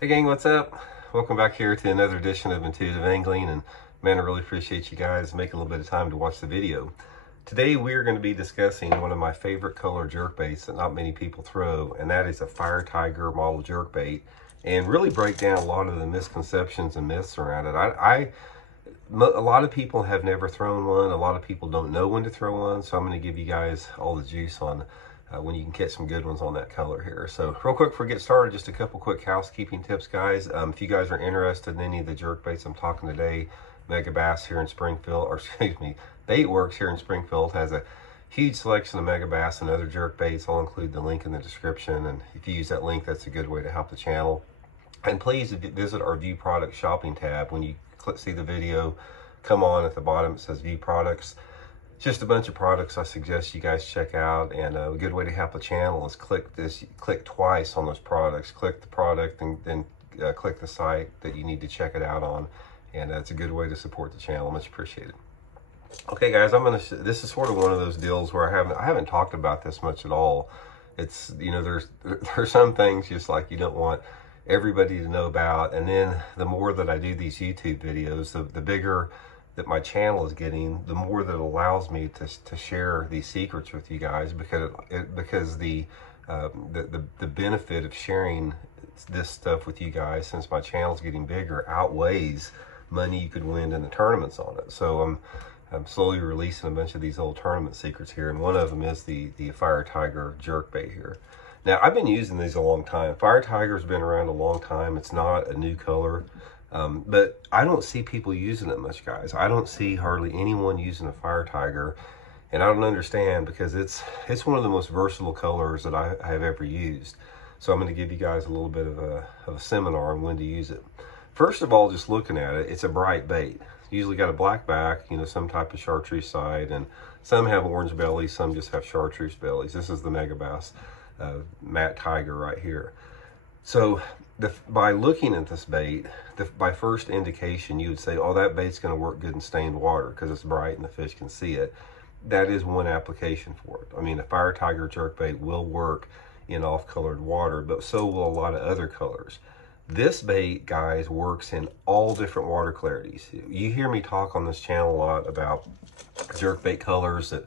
Hey gang, what's up? Welcome back here to another edition of Intuitive Angling, and man, I really appreciate you guys making a little bit of time to watch the video. Today we're going to be discussing one of my favorite color jerkbaits that not many people throw, and that is a Firetiger model jerkbait, and really break down a lot of the misconceptions and myths around it. A lot of people have never thrown one. A lot of people don't know when to throw one, so I'm going to give you guys all the juice on when you can catch some good ones on that color here. So real quick before we get started, just a couple quick housekeeping tips, guys. If you guys are interested in any of the jerk baits I'm talking today, Mega Bass here in Springfield, or excuse me, Baitworks here in Springfield has a huge selection of Mega Bass and other jerk baits. I'll include the link in the description, and if you use that link, that's a good way to help the channel. And please visit our View Product shopping tab. When you see the video come on at the bottom, it says View Products. Just a bunch of products I suggest you guys check out, and a good way to help the channel is click twice on those products. Click the product and then click the site that you need to check it out on, and that's a good way to support the channel. Much appreciated. Okay guys, this is sort of one of those deals where I haven't talked about this much at all. It's, you know, there's some things just like you don't want everybody to know about, and then the more that I do these YouTube videos, the bigger that my channel is getting, the more that it allows me to share these secrets with you guys, because the benefit of sharing this stuff with you guys, since my channel's getting bigger, outweighs money you could win in the tournaments on it. So I'm slowly releasing a bunch of these old tournament secrets here, and one of them is the Firetiger jerkbait here. Now, I've been using these a long time. Firetiger's been around a long time. It's not a new color. But I don't see people using it much, guys. I don't see hardly anyone using a Firetiger, and I don't understand, because it's one of the most versatile colors that I have ever used. So I'm going to give you guys a little bit of a seminar on when to use it. First of all, just looking at it, it's a bright bait. Usually got a black back, you know, some type of chartreuse side, and some have orange bellies, some just have chartreuse bellies. This is the Mega Bass Matte Tiger right here. So by looking at this bait, by first indication, you would say, oh, that bait's going to work good in stained water because it's bright and the fish can see it. That is one application for it. I mean, a Firetiger jerkbait will work in off-colored water, but so will a lot of other colors. This bait, guys, works in all different water clarities. You hear me talk on this channel a lot about jerkbait colors, that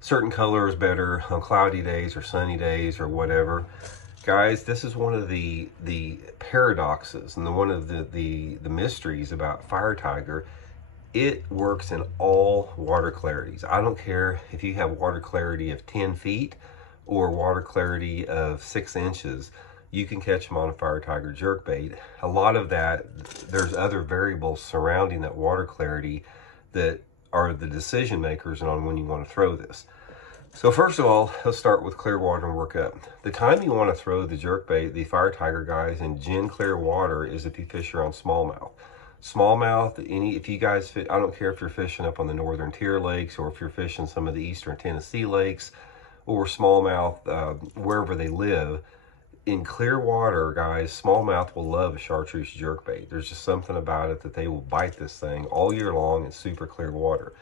certain color is better on cloudy days or sunny days or whatever. Guys, this is one of the paradoxes and one of the mysteries about Firetiger. It works in all water clarities. I don't care if you have water clarity of 10 feet or water clarity of 6 inches. You can catch them on a Firetiger jerkbait. A lot of that, there's other variables surrounding that water clarity that are the decision makers on when you want to throw this. So first of all, let's start with clear water and work up. The time you want to throw the jerkbait, the Firetiger, guys, in gin clear water is if you fish around smallmouth. Smallmouth, if you guys, I don't care if you're fishing up on the northern tier lakes, or if you're fishing some of the eastern Tennessee lakes, or smallmouth, wherever they live. In clear water, guys, smallmouth will love a chartreuse jerkbait. There's just something about it that they will bite this thing all year long in super clear water.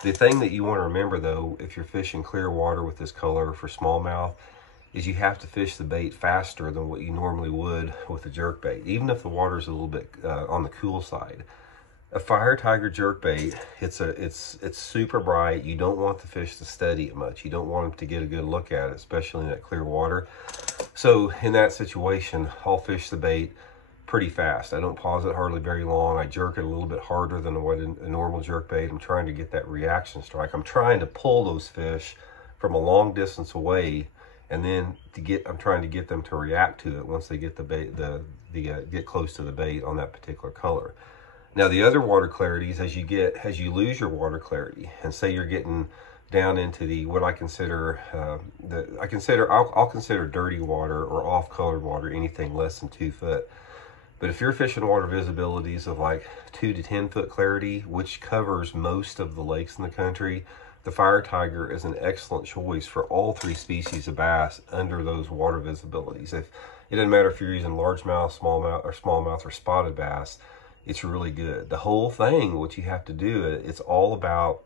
The thing that you want to remember, though, if you're fishing clear water with this color for smallmouth, is you have to fish the bait faster than what you normally would with a jerkbait, even if the water's a little bit on the cool side. A Firetiger jerkbait, it's super bright. You don't want the fish to study it much. You don't want them to get a good look at it, especially in that clear water. So in that situation, I'll fish the bait pretty fast. I don't pause it hardly very long. I jerk it a little bit harder than what a normal jerkbait. I'm trying to get that reaction strike. I'm trying to pull those fish from a long distance away, and then I'm trying to get them to react to it once they get the bait, get close to the bait on that particular color. Now the other water clarities, as you lose your water clarity, and say you're getting down into what I consider I'll consider dirty water or off-colored water anything less than 2 foot. But if you're fishing water visibilities of like 2 to 10 foot clarity, which covers most of the lakes in the country, the Firetiger is an excellent choice for all 3 species of bass under those water visibilities. It doesn't matter if you're using largemouth, smallmouth, or spotted bass, it's really good. The whole thing, what you have to do, it's all about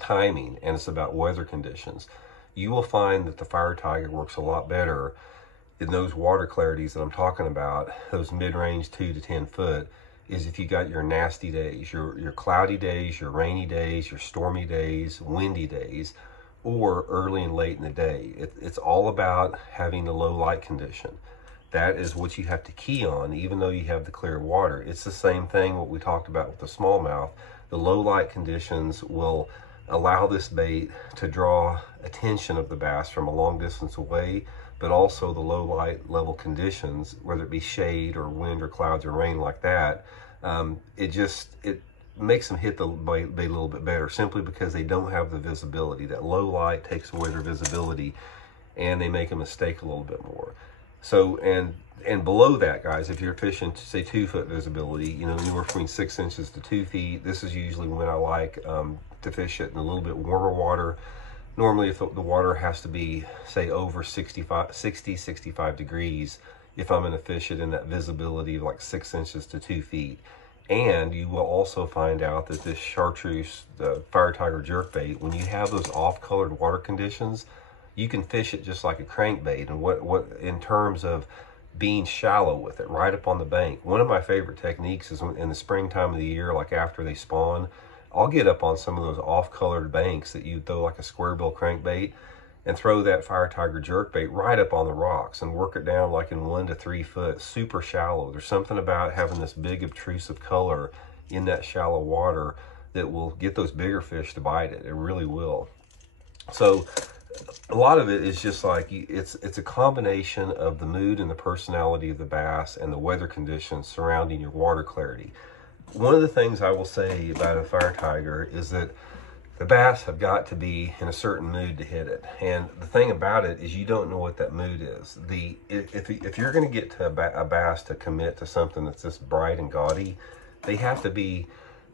timing, and it's about weather conditions. You will find that the Firetiger works a lot better in those water clarities that I'm talking about, those mid-range 2 to 10 foot, is if you got your nasty days, your cloudy days, your rainy days, your stormy days, windy days, or early and late in the day. It's all about having the low light condition. That is what you have to key on, even though you have the clear water. It's the same thing what we talked about with the smallmouth. The low light conditions will allow this bait to draw attention of the bass from a long distance away, but also the low light level conditions, whether it be shade or wind or clouds or rain like that, it makes them hit the bait a little bit better, simply because they don't have the visibility. That low light takes away their visibility, and they make a mistake a little bit more. So, and below that, guys, if you're fishing, say 2 foot visibility, you know, anywhere between 6 inches to 2 feet, this is usually when I like to fish it in a little bit warmer water. Normally, if the water has to be, say, over 60, 65 degrees, if I'm going to fish it in that visibility of like 6 inches to 2 feet. And you will also find out that this chartreuse, the Firetiger jerkbait, when you have those off-colored water conditions, you can fish it just like a crankbait. And what in terms of being shallow with it, right up on the bank. One of my favorite techniques is in the springtime of the year, like after they spawn, I'll get up on some of those off-colored banks that you throw like a square bill crankbait, and throw that Firetiger jerkbait right up on the rocks and work it down like in 1 to 3 foot, super shallow. There's something about having this big obtrusive color in that shallow water that will get those bigger fish to bite it. It really will. So a lot of it is just like, it's a combination of the mood and the personality of the bass and the weather conditions surrounding your water clarity. One of the things I will say about a Firetiger is that the bass have got to be in a certain mood to hit it. And the thing about it is you don't know what that mood is. If you're going to get to a bass to commit to something that's this bright and gaudy, they have to be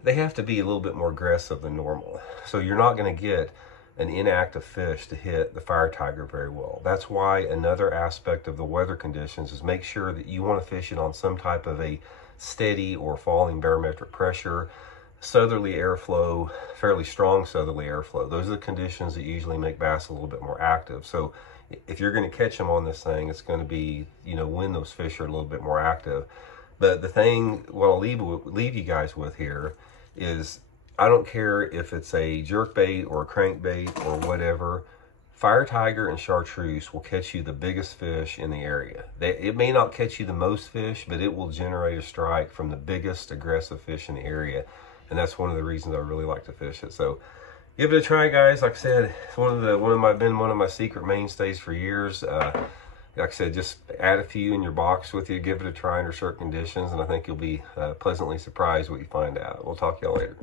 a little bit more aggressive than normal. So you're not going to get an inactive fish to hit the Firetiger very well. That's why another aspect of the weather conditions is make sure that you want to fish it on some type of a steady or falling barometric pressure, southerly airflow, fairly strong southerly airflow. Those are the conditions that usually make bass a little bit more active. So if you're going to catch them on this thing, it's going to be, you know, when those fish are a little bit more active. But the thing, what I'll leave you guys with here is, I don't care if it's a jerkbait or a crankbait or whatever, Firetiger and chartreuse will catch you the biggest fish in the area. It may not catch you the most fish, but it will generate a strike from the biggest aggressive fish in the area. And that's one of the reasons I really like to fish it. So give it a try, guys. Like I said, it's been one of my secret mainstays for years. Like I said, just add a few in your box with you, give it a try under certain conditions, and I think you'll be pleasantly surprised what you find out. We'll talk to y'all later.